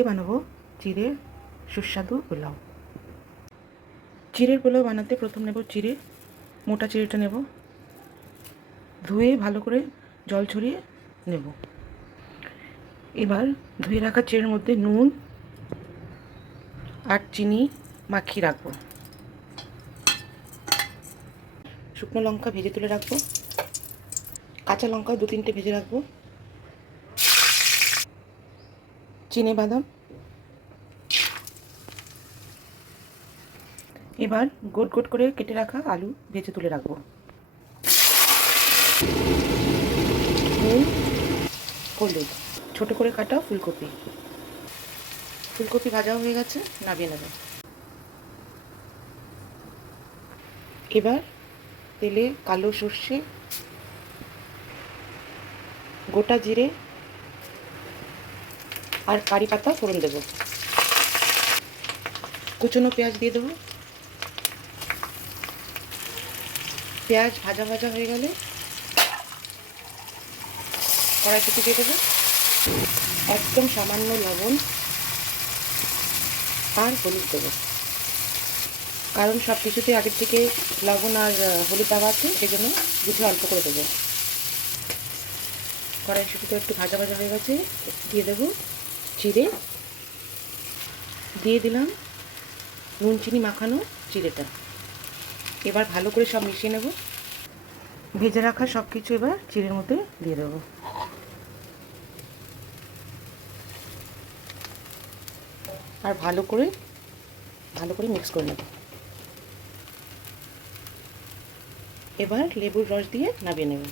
আজকে বানাবো চিড়ের সুস্বাদু পোলাও। চিড়ের পোলাও বানাতে প্রথম নেব চিড়ে, মোটা চিড়েটা নেব, ধুয়ে ভালো করে জল ছড়িয়ে নেব। এবার ধুয়ে রাখা চিড়ের মধ্যে নুন আর চিনি মাখিয়ে রাখবো। শুকনো লঙ্কা ভেজে তুলে রাখবো, কাঁচা লঙ্কা 2-3টে ভেজে রাখবো, চিনে বাদাম। এবার গোট গোট করে কেটে রাখা আলু ভেজে তুলে রাখবো। নুন, হলুদ, ছোটো করে কাটা ফুলকপি। ফুলকপি ভাজা হয়ে গেছে, নামিয়ে নেব। এবার তেলে কালো সর্ষে, গোটা জিরে আর কারি পাতা ফোড়ন দেব। কুচনো পেঁয়াজ দিয়ে দেবো। পেঁয়াজ ভাজা ভাজা হয়ে গেলে কড়াইশুঁটি দিয়ে দেবো, একদম সামান্য লবণ আর হলুদ দেবো, কারণ সব কিছুতে আগের থেকে লবণ আর হলুদ দেওয়া আছে, সেই জন্য বুঝে অল্প করে দেবো। কড়াইশুঁটিটা একটু ভাজা ভাজা হয়ে গেছে, দিয়ে দেবো চিড়ে, দিয়ে দিলাম নুন চিনি মাখানো চিড়েটা। এবার ভালো করে সব মিশিয়ে নেব। ভেজে রাখা সব কিছু এবার চিড়ের মধ্যে দিয়ে দেবো। আর ভালো করে মিক্স করে নেব। এবার লেবুর রস দিয়ে নামিয়ে নেব।